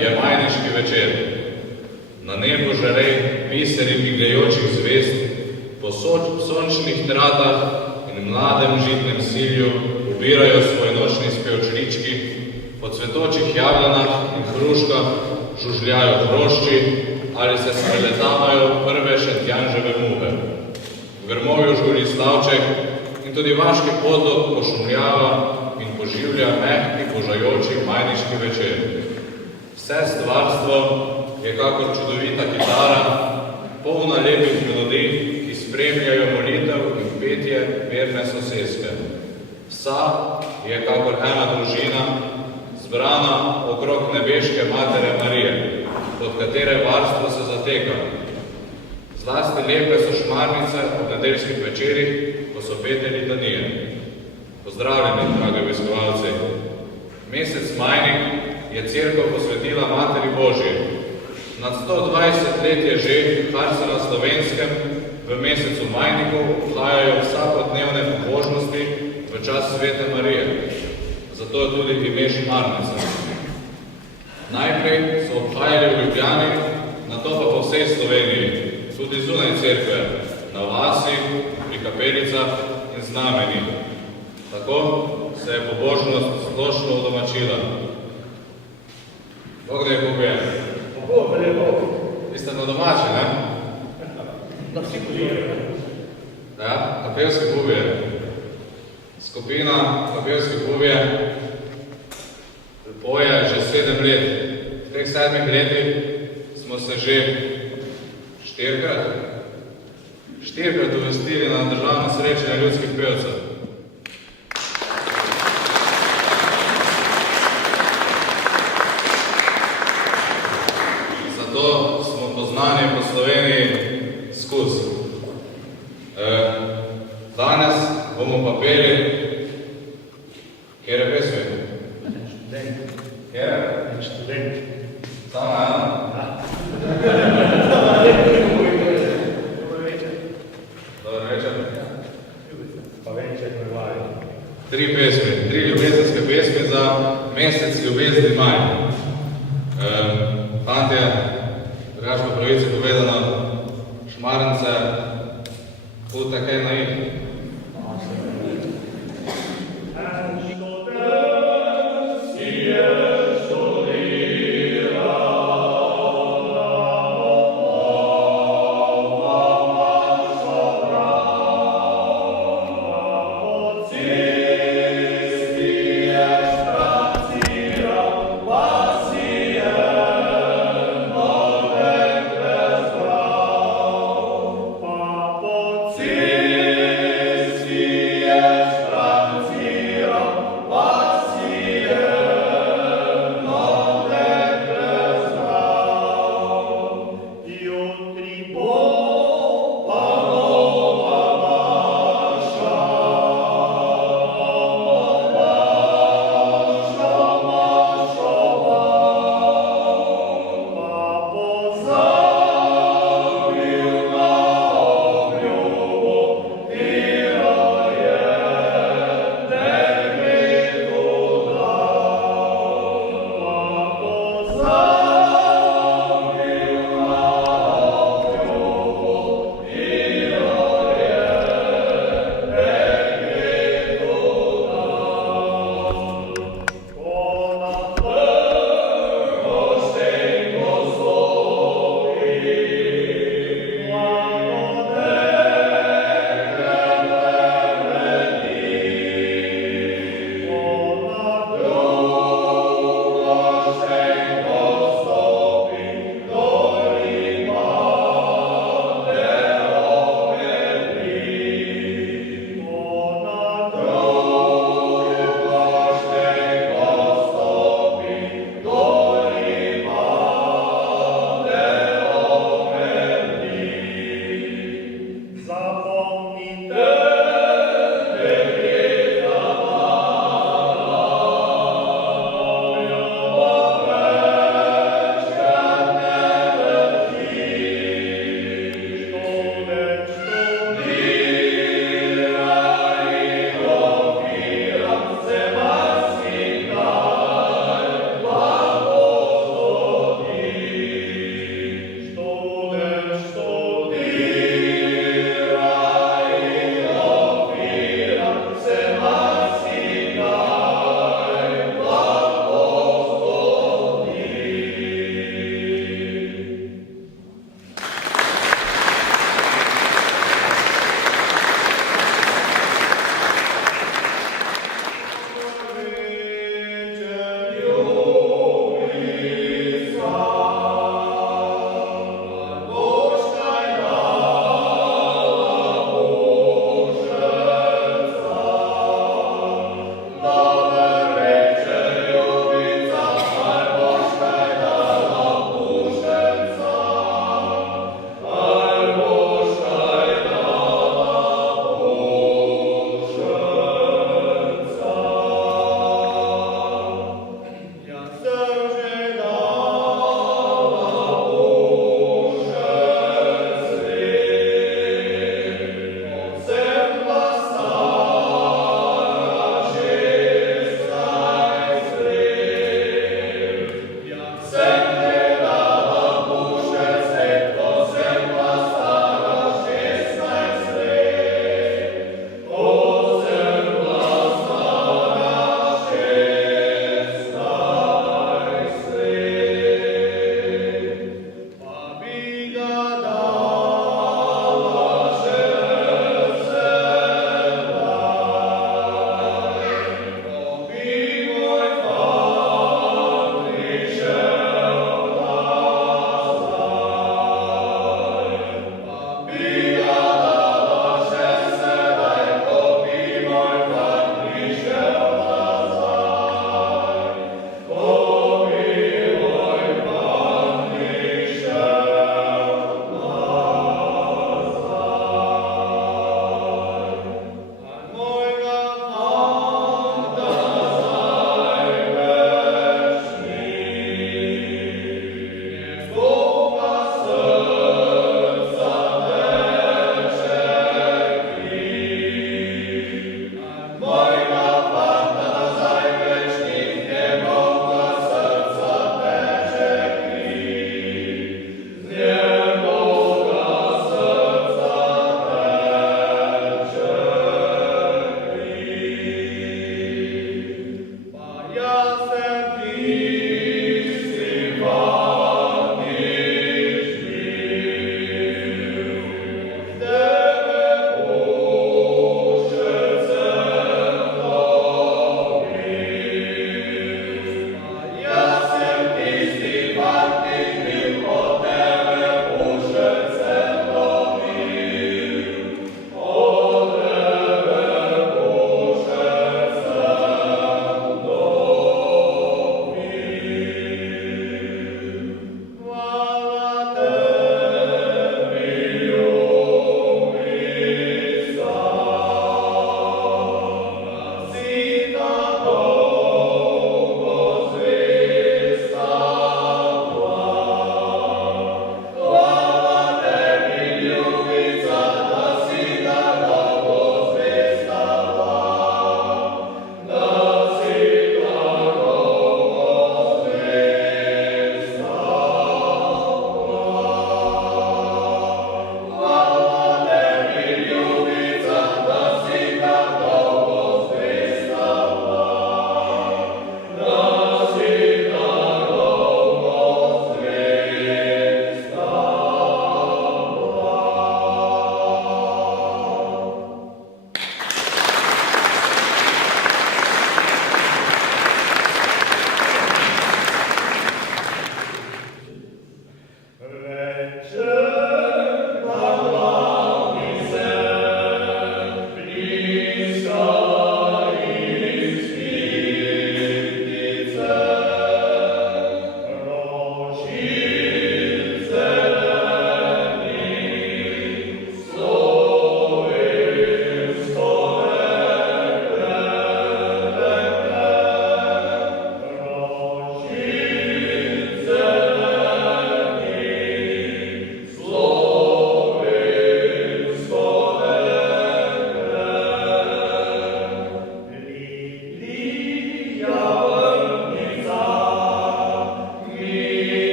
je majniški večer. Na nebu žarej biseri migljajočih zvezd, po sončnih tratah in mladem žitnem silju ubirajo svoj nočni spevčlički, po cvetočih javljanah in hruškah žužljajo hrošči ali se spreletavajo prve šentjanževe muhe. V grmovju žguri slavček in tudi vaški potok pošumljava in poživlja mehki, božajoči majniški večer. Vse stvarstvo je kakor čudovita kitara, polna lepih melodij, ki spremljajo molitev in petje verne soseske. Vsa je kakor ena družina, zbrana okrog nebeške Matere Marije, pod katere varstvo se zateka. Zlasti lepe so šmarnice ob nedeljskih večerih, ko so pete litanije. Pozdravljeni, dragi obiskovalci! Mesec majnik je cerkev posvetila Materi Božji. Nad 120 let je že, kar se na Slovenskem v mesecu majnikov obhajajo vsakodnevne pobožnosti v čas Svete Marije. Zato je tudi ime šmarnica. Najprej so obhajali v Ljubljani, nato pa po vsej Sloveniji, tudi zunaj cerkve, na vasi, pri kapelicah in znameni. Tako se je pobožnost splošno udomačila. Bog da je pogojen. Bog da je Bog. Vi ste na domači, ne? Na vsi pozorili. Ja, kapelske bubje. Skupina kapelske bubje poje že 7 let. V teh 7 letih smo se že 4krat uvestili na državno srečanje ljudskih pevcev. Zato smo poznani po Sloveniji skus. Danes bomo pa peli, kjer je pesmi? Študent. Kjer? Študent. Samo ena? Da. Dobar večer. Pa večer prevajo. 3 pesmi, 3 ljubezenske pesmi za mesec ljubezni maj. Fantje, drugač po pravici povedano, šmarnice, pute kaj na ih. Sim.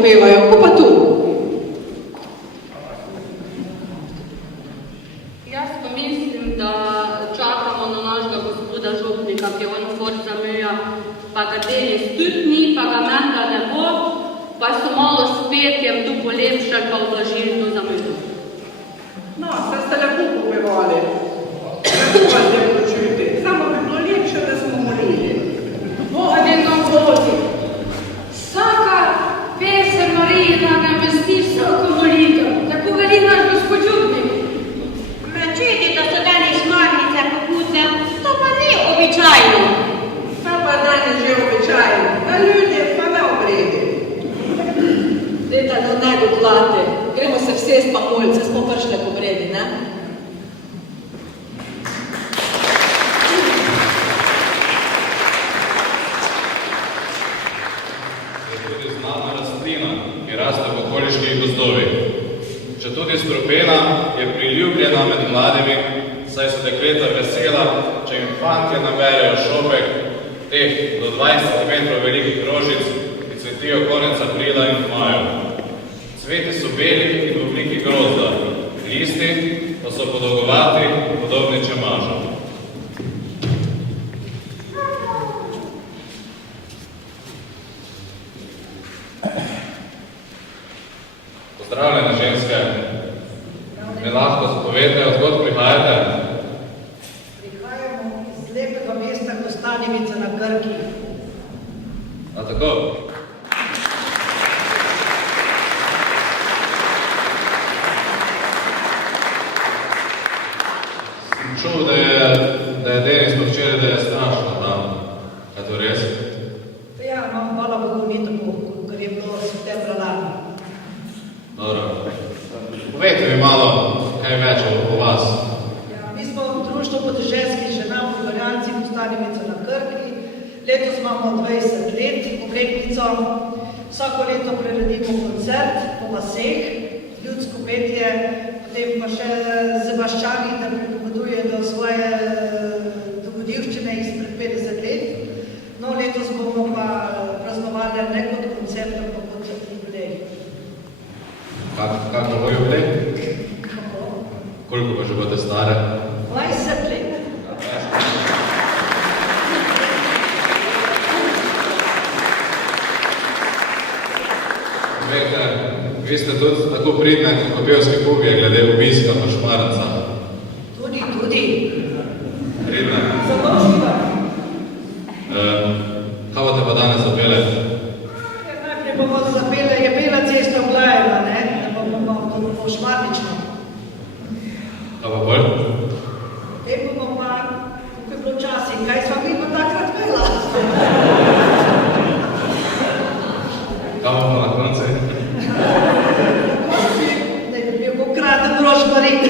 popevajo, ko pa tu? Jaz pa mislim, da čakamo na našega gospoda župnika, ki on fort zameja, pa ga denis tudi ni, pa ga menda ne bo, pa so malo s petjem tu polepšali, pa vložili tu zamejo. No, saj ste lepo popevali. Lepo vas ne počujete. Samo bi bilo lepše, da smo molili. Boga nam vodi. Vsaka pesem Marijina namesti vsako molitev, tako veli naš gospod župnik. Čuti, da so danes marnice poputne, to pa ni običajno. Ta pa danes že običajno, a ljudje pa ne obredi. Dajte, no naj dotlate. Gremo se vsest pa molce, smo prišle k obredi, ne? Je tudi znana rastlina, ki raste v okoliških gozdovih. Četudi strupena, je priljubljena med mladimi, saj so dekleta vesela, če jim fantje naberejo šopek teh do 20 cm velikih rožic, ki cvetijo konec aprila in v maju. Cveti so beli in v obliki grozda, listi pa so podolgovati, podobni čemažu. Pozdravljene ženske, mi lahko zapovete, odkot prihajate? Prihajamo iz lepega mesta Kostanjevica na Krki. A tako? Sem čul, da je Denis to včeraj, da je strašno tam. Je to res? Ja, no, hvala Bogu, ni tako, kot je bilo septembra lani. Dobro. Povejte mi malo kaj več o vas. Ja, mi smo društvo podeželskih žena, Bulgarjanci, Kostanjevica na Krki. Letos imamo 20 let, obletnico. Vsako leto priredimo koncert po vaseh, ljudsko petje, potem pa še z vaščani, da pripovedujejo svoje dogodivščine izpred 50 let. No, letos bomo pa praznovali ne kot koncert, ampak kot jubilej. Kako bo jubilej? Koliko pa že boste stare? 20 let. Veste, vi ste tudi tako pridne kot kopevski pubje glede obiska pa šmaranca. Tudi. Pridne. Zelo živa. Kaj boste pa danes zapele? Najprej bomo zapele, je bela cesta oglajena, ne? Da bomo to šmarnično. Kaj pa bolj? Potem bomo pa, kako je bilo včasih, kaj sva mi pa takrat pela? Kaj bomo na koncu? Ne bi bil pokraten rožmarin.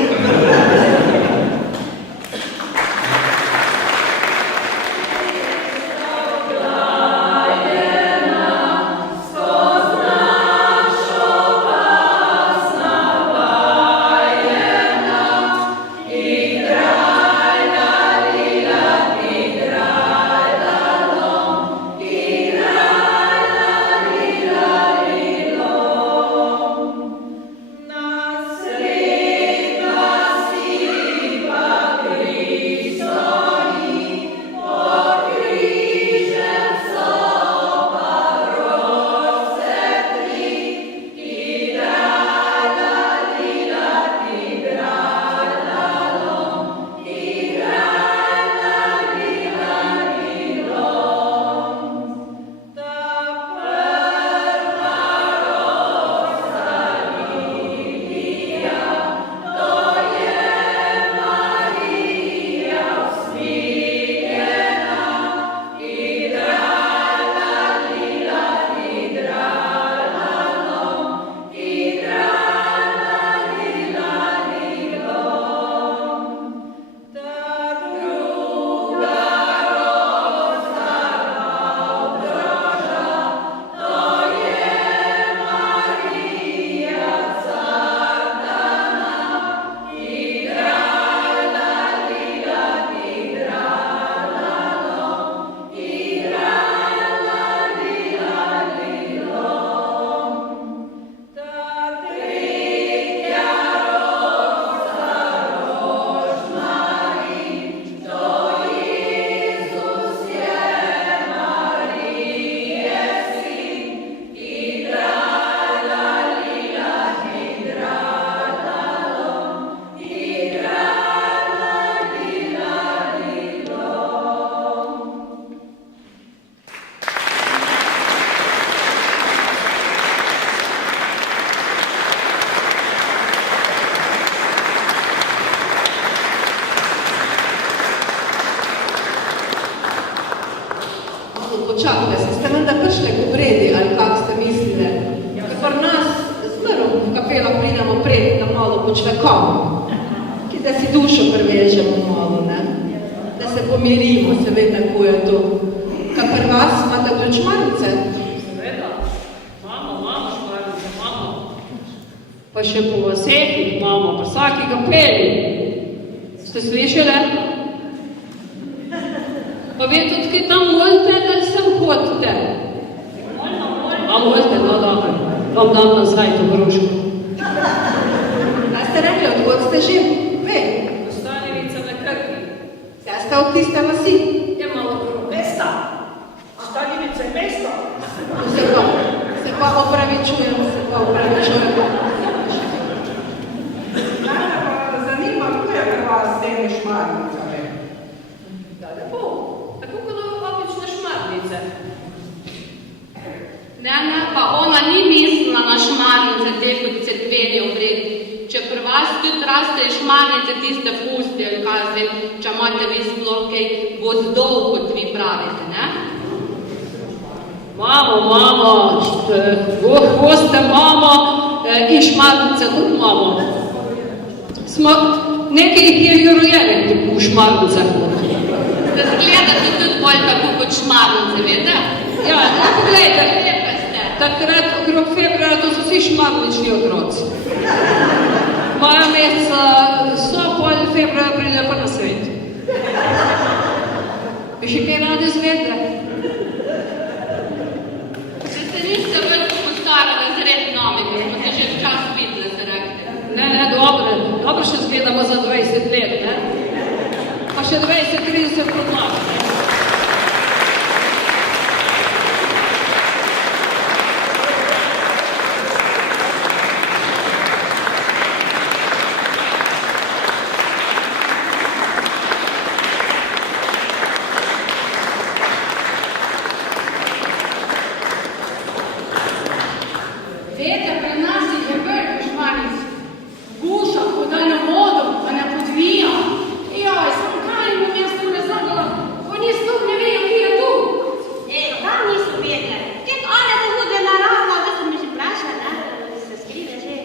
po človekovo, da si dušo prevežemo malo, ne? Da se pomirimo, se ve, tako je to. Kaj pri vas imate tudi šmarnice? Seveda, imamo šmarnice, imamo. Pa še po vaseh imamo, pa vsakega peli. Ste slišali? Pa veste, odkaj tam molite, ali sem hodite? A molite, no dobro. Vam dam nazaj to broško. Da ste rekli, odkot ste že? Ve. Ostanivica na Krki. Ja ste od tiste vasi? Je malo krov. Mesta. Stanivice je mesto. Se pa opravičujem. Mene pa zanima, kako je pri vas s temi šmarnicami? Da, lepo. Tako kot obične šmarnice. Ne, pa ona ni mislila na šmarnice, te kot cerkveni obred. Če pri vas tudi rastejo šmarnice, tiste pusti, ali kaj zdaj, če imate vi sploh kaj gozdov, kot vi pravite, ne? Mamo, hvoste imamo in šmarnice tudi imamo. Smo nekaj jih je rojenih v šmarnicah. Da zgledate tudi bolj tako kot šmarnice, vete? Ja, pogledajte, Lepe ste. takrat okrog februara to so vsi šmarnični otroci. Maja meseca so, pol februara pride pa na svet. Bi še kaj rade zvedle? Če se niste veliko postarali z red novimi, smo se že včas videli, se rekli. Ne, dobro še zgledamo za 20 let, ne? Pa še 20-30 podlag. Vete, pri nas jih je veliko šmarnic. Guša, podajno vodo, pa ne podvija. Joj, sem kaj jim v mestu ne zadala, oni sploh ne vejo, ki je tu. Tam niso vedle. Tek one so hodile naravno, da so me že vprašali, ne, se skrive že.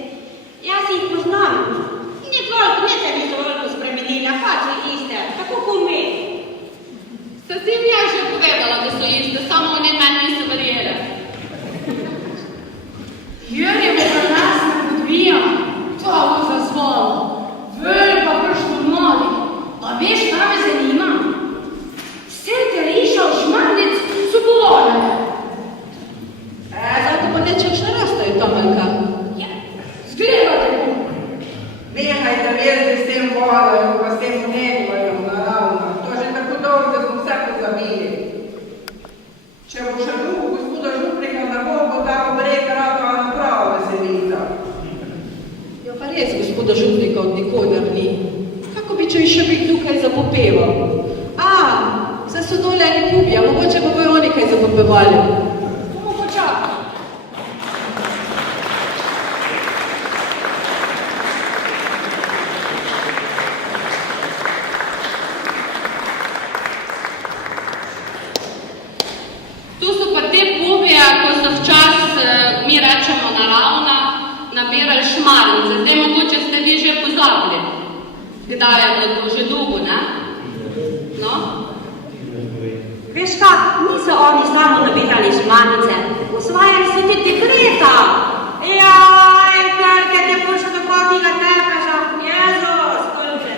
Jaz jih poznam. In je toliko, ne se niso veliko spremenili, pač iste, tako kot mi. Ste si jim ja že povedala, da so iste, samo oni meni niso verjeli. Jurjevo pri nas ne podvija, to bo za zvono. Veliko prško moli. A veš, kaj me zanima? Vse te riša v šmarnic so povoljene. Zato pa nečem še rastajo tam, ali kaj? Ja, zgledate bo. Nehajte vezdi s tem volajo, pa s tem negvajo naravno. To že tako dolgo, da smo vse pozabili. Če bo še drugo gospoda župnika na bol, bo ta obred rado napravo veselica. Ja, pa res, gospoda župnika od nikoder ni. Kako bi, če še bi tukaj zapopeval? Zdaj so dole eni pubi, mogoče pa bojo oni kaj zapopevali. Bomo počakali. Tu so pa te pubije, ko so včas, mi rečemo naravna, nabirali šmarnice. Zdaj mogoče ste vi že pozabili. Kdaj je bilo to že dolgo, ne? No? Veš kak, niso oni samo nabirali šmarnice, osvajali so ti dekreta. Jaj, Krke, te boš tako tega tepeža, Jezus, koliko.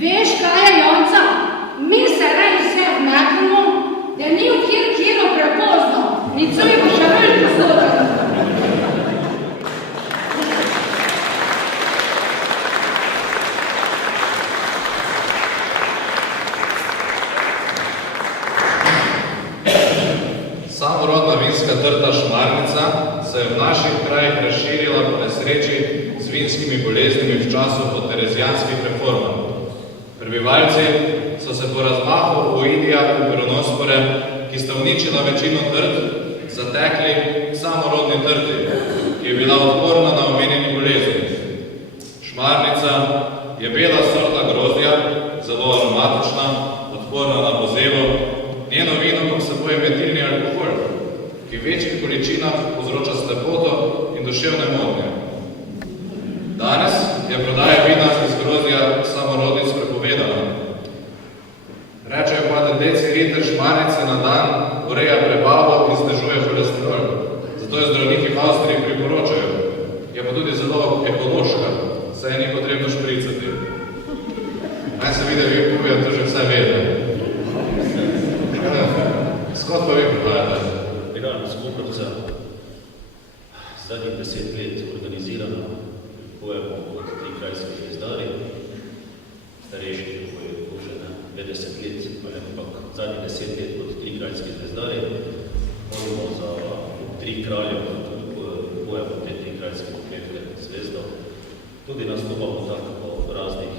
Veš, kaj je, Jonca? Mi se rej vse vmetimo, da ni v kjer prepozno. Nico je pa še veliko zgoditi. Samorodna vinska trta Šmarnica se je v naših krajih razširila po nesreči z vinskimi boleznimi v času po terezijanskih reformah. Prebivalci so se po razmahu oidija in peronospore, ki sta uničila večino trt, zatekli k samorodni trti, ki je bila odporna na omenjeni bolezni. Šmarnica je bela sorta grozdja, zelo aromatična, odporna na pozebo, njeno vino pa vsebuje metilni alkohol, ki v večjih količinah povzroča slepoto in duševne motnje. Danes je prodaja vina iz grozdja samorodnic prepovedana. Rečejo pa, da deciliter šmarnice na dan ureja prebavo in znižuje holesterol. Zato jo zdravniki v Avstriji priporočajo. Je pa tudi zelo ekološka, saj ni potrebno špricati. Naj se vidi, vi Pubija to že vse vede. Skot pa vi prihajate? Piran Skoprovca, zadnjih 10 let organizirano pojemo kot tri krajski zvezdari, starejši je že 50 let, ampak zadnjih 10 let kot tri krajski zvezdari, molimo za tri kraljev, pojemo te tri krajske poklepke zvezdo. Tudi nastopamo tako po raznih,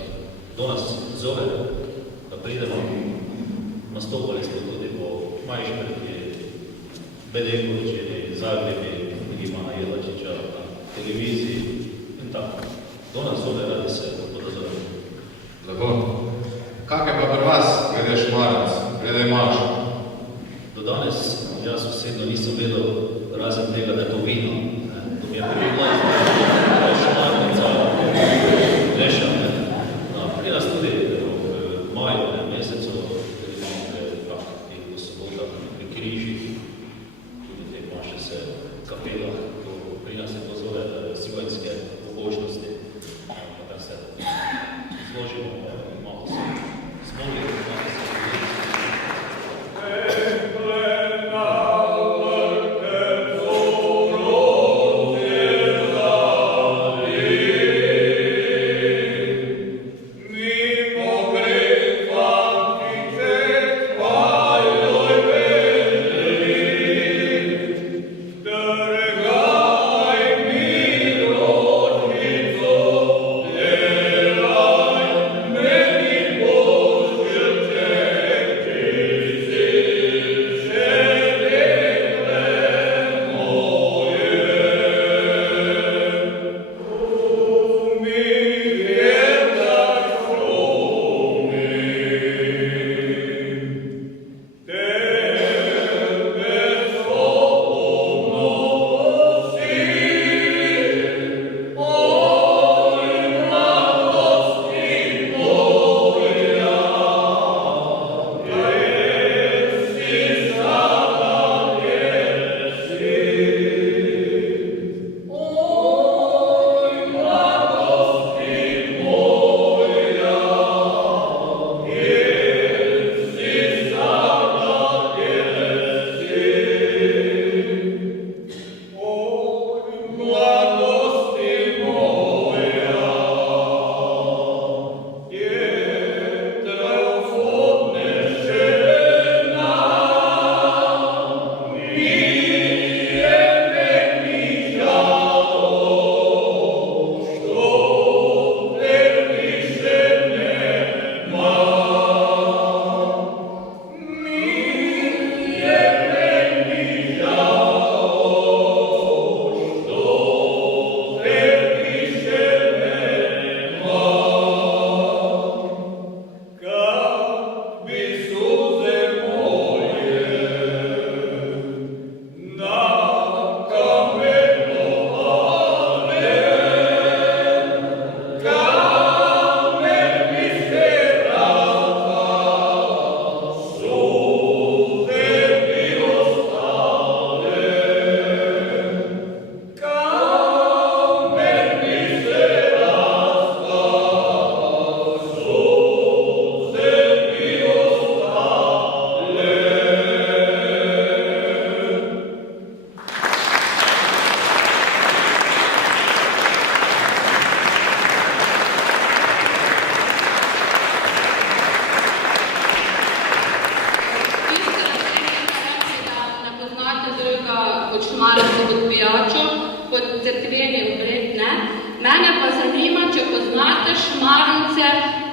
kdo nas zove, da pridemo, nastopali smo tudi po Majšperki, Bedekovičini, Zagrebi, Rimana Jelačiča, na televiziji in tako. Do nas zove, radi se podazorimo. Lepo. Kak je pa pri vas, glede šmarec, glede maš? Do danes jaz osebno nisem vedel razen tega, da je to vino. To mi je privila šmarnica, reša. Pri nas tudi v maju mesecu, v sobotah pri križih, tudi te maše se v kapelah, pri nas se to zove sivanjske pobožnosti, da se zložimo malo smoli, malo se Mene pa zanima, če poznate šmarnice,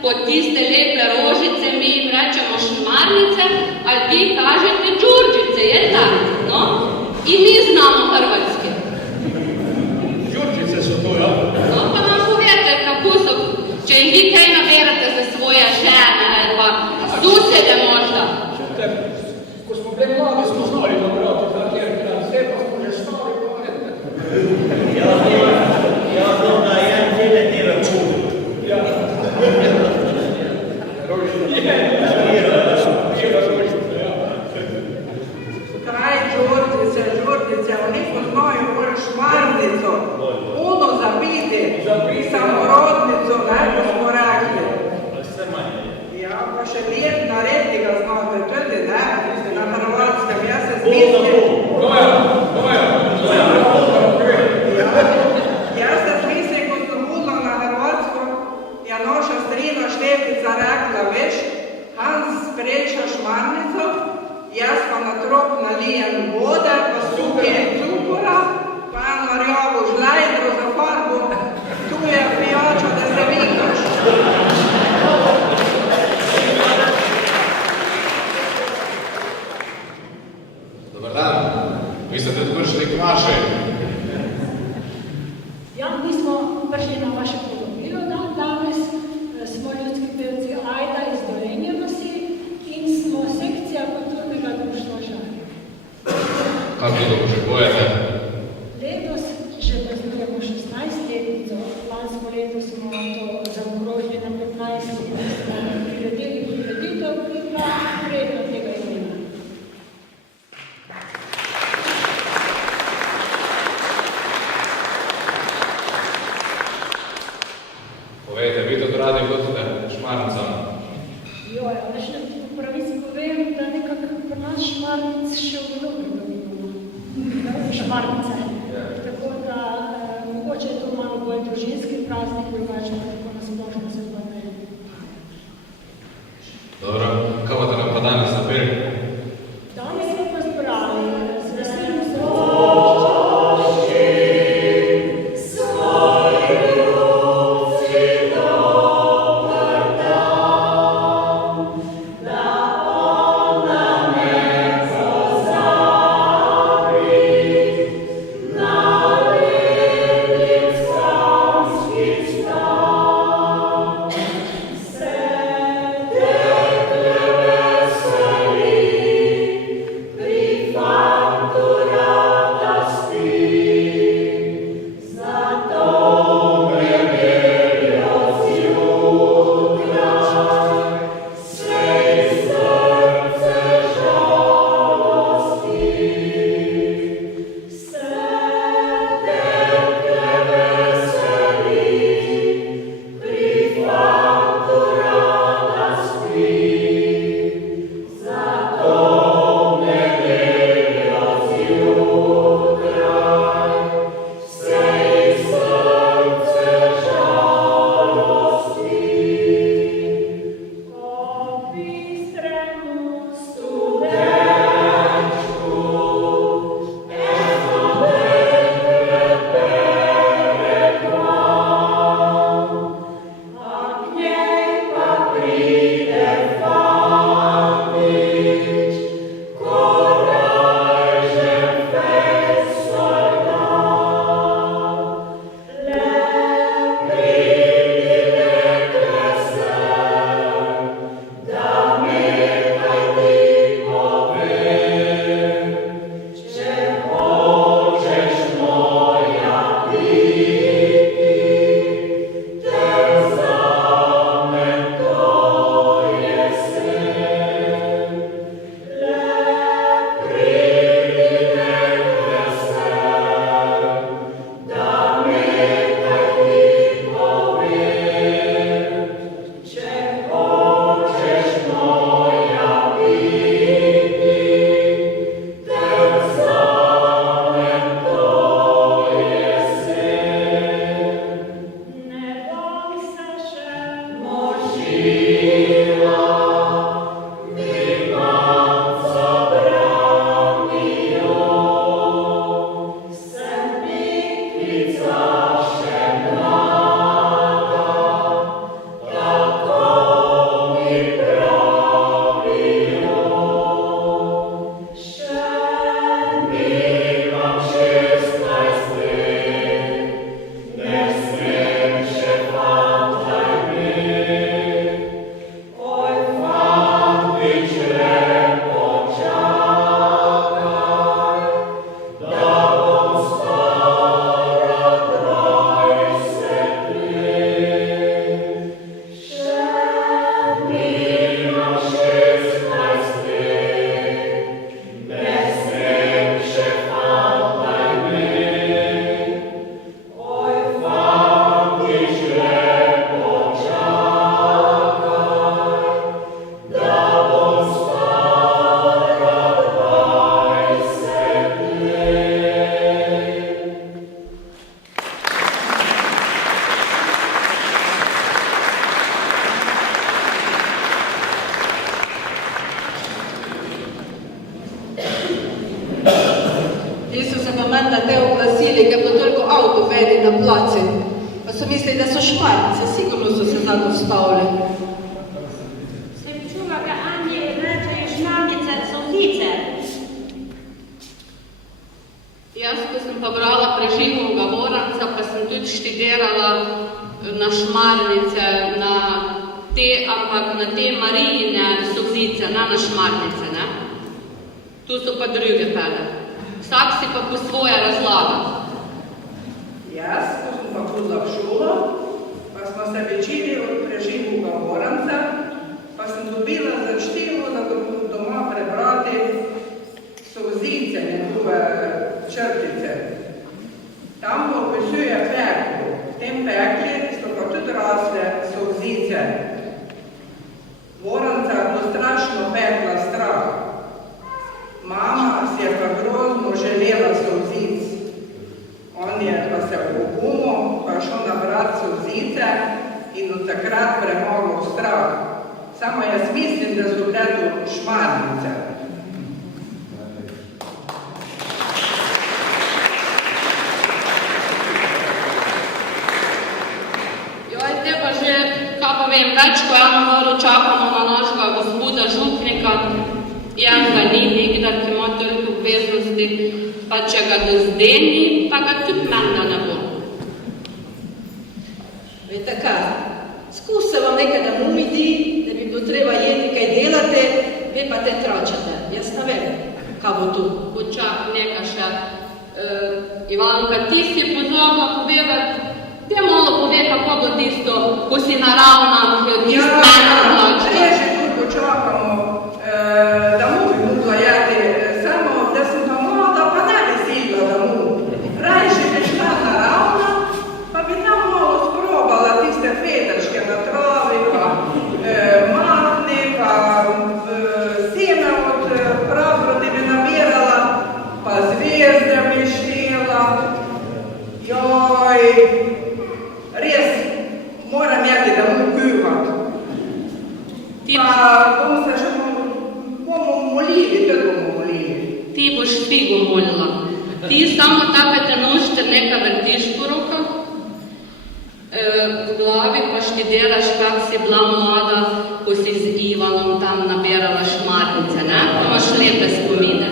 pod tiste lepe rožice, mi jim rečemo šmarnice, ali vi kažete đurđice, je tako? No? I mi znamo hrvatski. Đurđice su to, ja? No, pa nam povijete kako so, če jim vi kaj naberate za svoje žene, ali pa susede možda. Ko smo bili mladi, smo znali nabrati takje, zdaj pa smo že stari, pa ne. Ja znam da jedan tebe ne računa. lansko leto smo to zaokrožili na 15 in smo priredili prireditev, ki je bila vredna tega imena. Povejte, vi to radi hodite šmarnicam? Joj, a veš, da ti po pravici povem, da nekako pri nas šmarnic še v dobrega nimamo. Šmarnice. Tako da mogoče je to malo bolj družinski praznik, drugače pa tako nasplošno se zbane. Dobro, kaj boste nam pa danes napeli? Danes smo pa zbrali z veselim menda te oglasili, ker bo toliko avto vedi na placi. Pa so mislili, da so šmarnice, sigurno so se zato stavili. Sem čula, da Andi rečejo šmarnice solzice. Jaz, ko sem pa brala Prežimovega Voranca, pa sem tudi študirala na šmarnice, na te, ampak na te Marijine solzice, na šmarnice, ne? Tu so pa druge pele. Vsak si pa po svoje razlaga. Jaz, ko sem pa hodila v šolo, gumo, pa šel nabrat solzice in od takrat premogel strah. Samo jaz mislim, da so bile to šmarnice. Joj, te pa že, kaj pa vem, več ko eno uro čakamo na našega gospoda župnika, jaz ga ni nikdar, ki ima toliko obveznosti, pa če ga do zdaj ni, pa ga tudi menda ne bo. Vete kaj, skus se vam nekaj namumiti, da bi bilo treba jeti kaj delate, vi pa te tračate. Jaz ne vem, kaj bo tu. Počak, neka še. Ivanka, ti si pozorila povedati, te malo pove, kako bo tisto, ko si naravna, tisto mena plačila. Ja, že tu počakamo, da mu bi mogla jeti, samo da sem pa mlada, pa ne bi silila, da mu. Rajši bi šla naravna, pa bi tam malo sprobala tiste fedrške na travi, pa mahne, pa seme od praproti bi nabirala, pa zvezde bi štela. Joj, res, moram jeti, da mu kuhati. Pa bomo se še molili, tudi bomo molili. Ti boš figo molila. Ti samo takete nošte nekaj vrtiš po rokah, v glavi pa štidiraš, kak si bila mlada, ko si z Ivanom tam nabirala šmarnice, ne? Pa imaš lepe spomine.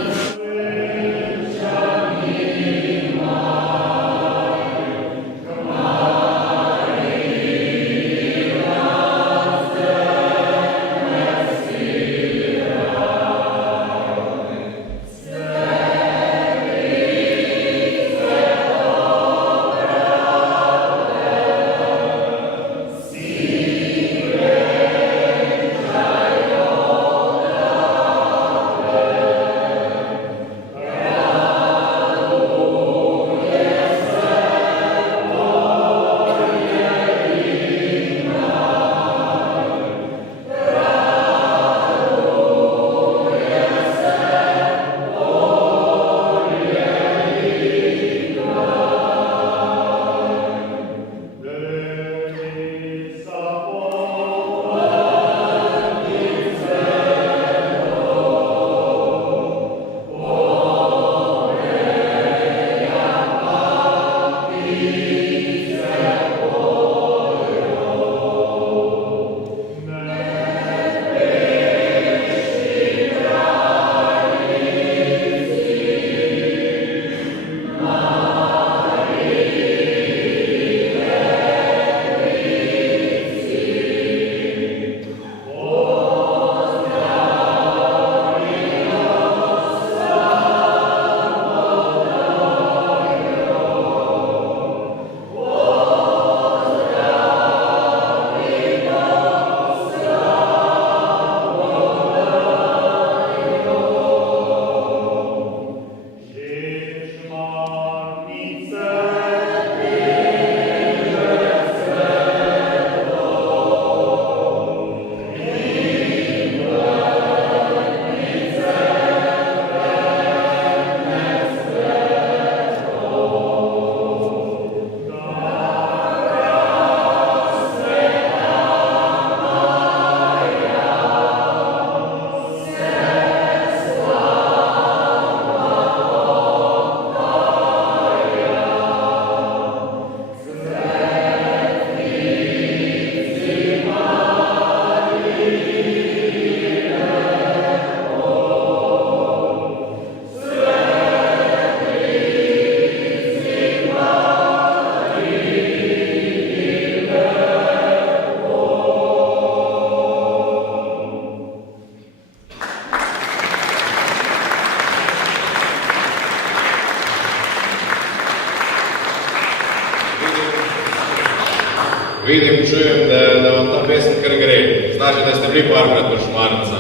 Vidim, čujem, da vam ta pesem kar gre. Znači, da ste bili parkrat v Šmarnica.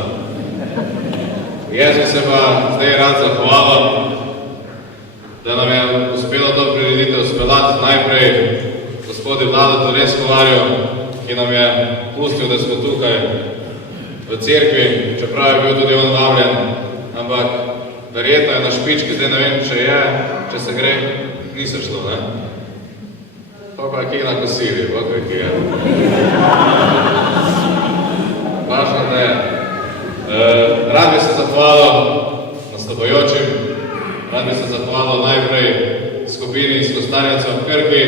Jaz bi se pa zdaj rad zahvalil, da nam je uspelo to prireditev speljati najprej gospodi Vlada Toreskovarju, ki nam je pustil, da smo tukaj v cerkvi, čeprav je bil tudi on vabljen, ampak verjetno je na špički, zdaj ne vem, če je, če se gre, niso šlo, ne? Pa je kje na kosili, pa je kje. Važno da je. Rad bi se zahvalil nastopajočim, rad bi se zahvalil najprej skupini Izkostanjaca v Krkvi,